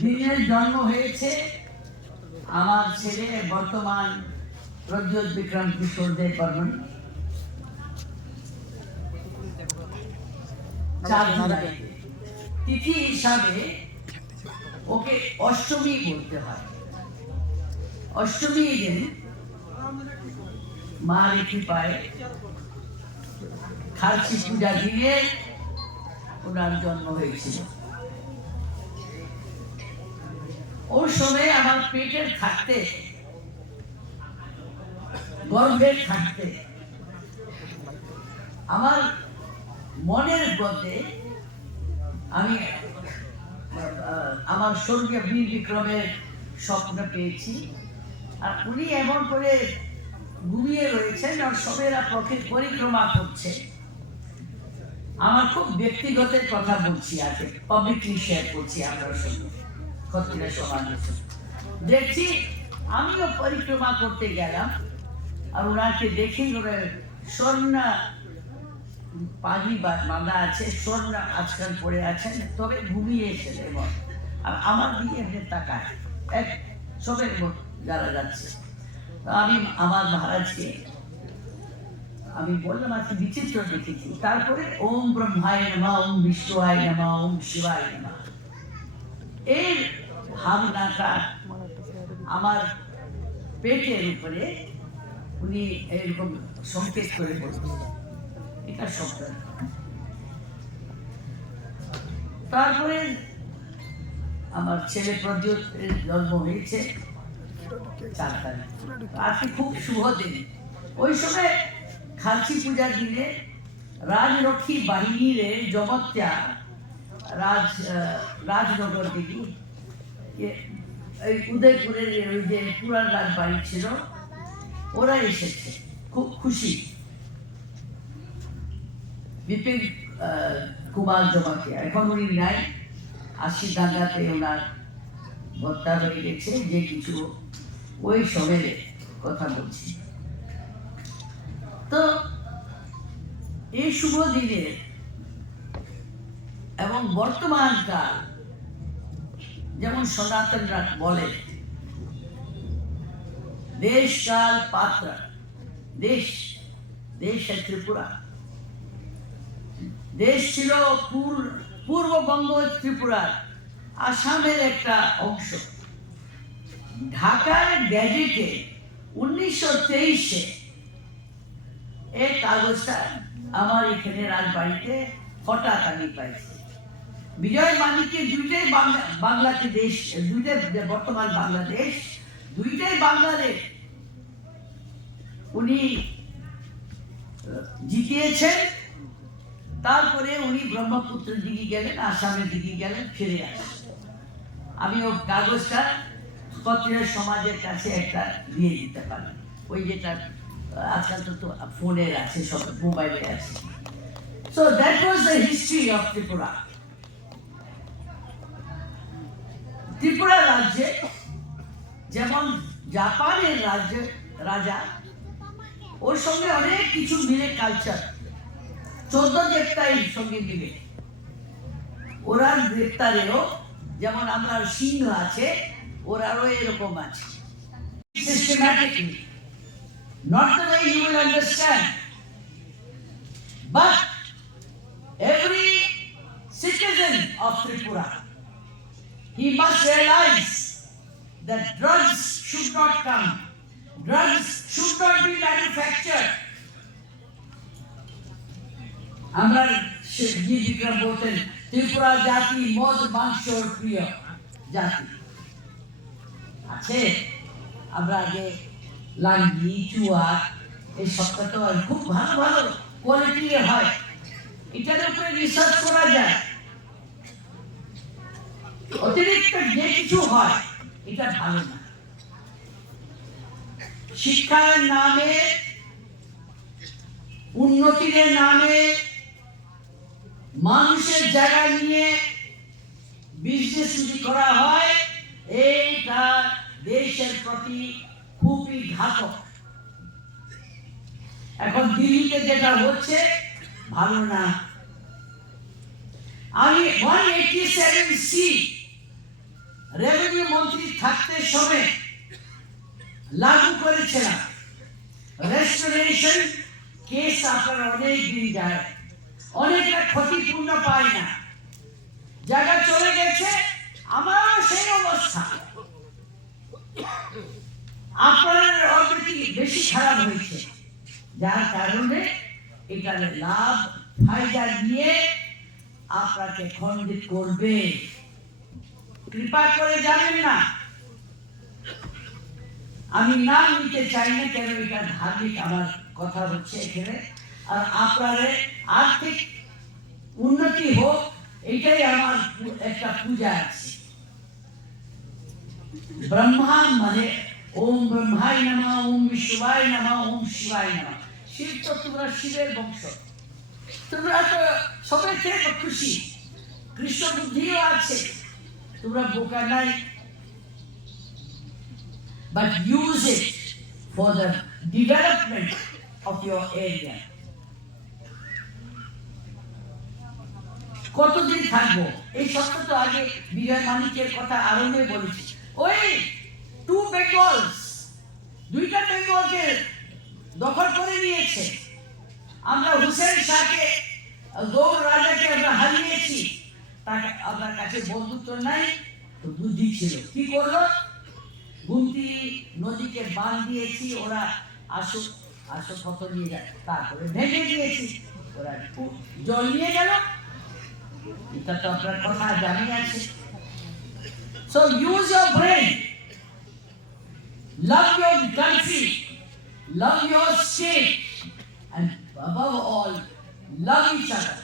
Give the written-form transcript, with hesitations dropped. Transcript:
দিনের জন্ম হয়েছে আমার ছেলে বর্তমান প্রজ্জ্বল বিক্রম কিশোর দেব বর্মন 4 জুলাই। তিথি হিসাবে ওকে অষ্টমী বলতে হয়। অষ্টমী দিন মার কৃপায় খালসি পূজা দিয়ে ওনার জন্ম হয়েছিল। ওর সময় আমার পেটের থাকতে, গর্ভের থাকতে আমার মনের মধ্যে আমি আমার স্বর্গীয় বীর বিক্রমের স্বপ্ন পেয়েছি। আর উনি এমন করে ঘুমিয়ে রয়েছেন আর সবেরা পথে পরিক্রমা করছে। আমার খুব ব্যক্তিগত কথা বলছি, আজকে পাবলিকলি শেয়ার করছি আপনার সঙ্গে। ক্ষত্রিয় সমাজ দেখছি, আমিও পরিক্রমা করতে গেলাম আর ওনাকে দেখি স্বর্ণা পাগড়ি বাঁধা আছে, স্বর্ণা আজকাল পড়ে আছেন, তবে ঘুমিয়েছেন এবং আমার দিকে এমনি তাকায় এক সবের যারা যাচ্ছে। আমি আমার মহারাজকে আমি বললাম আজকে বিচিত্র দেখেছি। তারপরে ওম ব্রহ্মায় নমঃ, ওম বিষ্ণুয় নমঃ, ওম শিবায় নমঃ, এর ভাবনাটা আমার পেটের উপরে উনি এরকম সংকেত করে বলছেন, এটা শব্দ। তারপরে আমার ছেলে প্রজ্জ্বলের জন্ম হয়েছে 4 তারিখ। আজকে খুব শুভ দিন। ওই সময় খালসি পূজার দিনে রাজরক্ষী বাহিনীর জমত্যা রাজনগর থেকে উদয়পুরের ওই যে পুরান রাজবাড়ি ছিল, ওরা এসেছে, খুব খুশি। বিপিন কুমার জমাতিয়া এখন উনি নাই, 80 দাঙ্গাতে ওনার হত্যা হয়ে গেছে। যে কিছু ওই সময়ের কথা বলছি। তো এই শুভ দিনের এবং বর্তমান কাল, যেমন সনাতনরা বলে দেশ কাল পাত্র, দেশ দেশ ত্রিপুরা। দেশ ছিল পূর্ববঙ্গ ত্রিপুরার আসামের একটা অংশ। ঢাকার গ্যাজেটে 1923-এ এই কাগজটা আমার এখানে রাজবাড়িতে হঠাৎ আমি পাইছি। বিজয় মানিকের দুইটাই বাংলাতে দেশ, দুইটাই বর্তমান বাংলাদেশ, দুইটাই বাংলাদেশ উনি জিতিয়েছেন। তারপরে উনি ব্রহ্মপুত্রের দিকে গেলেন, আসামের দিকে গেলেন, ফিরে আসেন। আমি ও কাগজটা ক্ষত্রিয় সমাজের কাছে একটা দিয়ে দিতে পারি, ওই যেটা আজকাল তো ফোনের আছে, সব মোবাইলে আছে। So that was the history of Tripura. Tripura রাজ্যে যেমন জাপানের রাজা, ওর সঙ্গে অনেক কিছু মিলে কালচার, 14 দেবতার সঙ্গে মিলে। ওরা দেবতারেও যেমন আমরা সিংহ আছে, ওরাও এরকম আছে। Systematically, not the way you will understand, but every citizen of Tripura, he must realize that drugs should not come, drugs should not be manufactured. আমরা জি বিক্রম বলতেন ত্রিপুরা জাতি মদ মাংসর প্রিয় জাতি আছে। আমরা আগে লাঙ্গি চুয়া এই সবটা তো খুব ভালো ভালো কোয়ালিটির হয়, এটার উপরে রিসার্চ করা যায়। অতিরিক্ত যে কিছু হয় এটা ভালো না। শিক্ষার নামে, উন্নতির নামে মানুষের জায়গা নিয়ে বিজনেস যদি করা হয়, এইটা দেশের প্রতি খুবই ঘাতক। এখন দিল্লিতে যেটা হচ্ছে ভালো না। আমি 187C রেভিনিউ মন্ত্রী থাকতে সময় লাগু করেছিলাম। রেস্টোরেশন কেস আপনার অনেক দিন যায়, অনেকটা ক্ষতিপূর্ণ পায় না, জায়গা চলে গেছে। আমারও সেই অবস্থা, আপনার অবস্থা বেশি খারাপ হয়েছে, যার কারণে এখানে লাভ ফায়দা নিয়ে আপনাকে খণ্ডিত করবে। কৃপা করে যাবেন না। আমি নাম নিতে চাই না, কেন এটা ধার্মিক আমার কথা হচ্ছে এখানে। আর আপনার আর্থিক উন্নতি হোক, এটাই আমার একটা পূজা আছে। ব্রহ্মা মানে ওম ব্রহ্মায় নমঃ, ওম বিষ্ণুয় নমঃ, ওম শিবায় নমঃ। শিব তো তোমরা শিবের বংশ, তোমরা তো সবাই থেকে খুশি, কৃষ্ণ বুদ্ধিও আছে, তোমরা বোকা নাই। But use it for the development of your area. কতদিন থাকবো এই সত্য তো আগে বিজয় মানিকের কথা আরম্ভে বলেছি। ওই 2 বেঙ্গলস, 2টা বেঙ্গলকে দখল করে নিয়েছে। আমরা হুসেন শাহকে, গৌর রাজাকে আমরা হারিয়েছি। তাকে আপনার কাছে বন্ধুত্ব নাই, তো বুদ্ধি ছিল, কি করলো? গুমতি নদীকে বাঁধ দিয়েছি, ওরা আসো আসো কত নিয়ে যায়, তারপরে ভেঙে দিয়েছি, ওরা জল নিয়ে গেল। এটা তো আপনার কথা জানি আছে। So use your brain, love your country, love your state, and above all, love each other.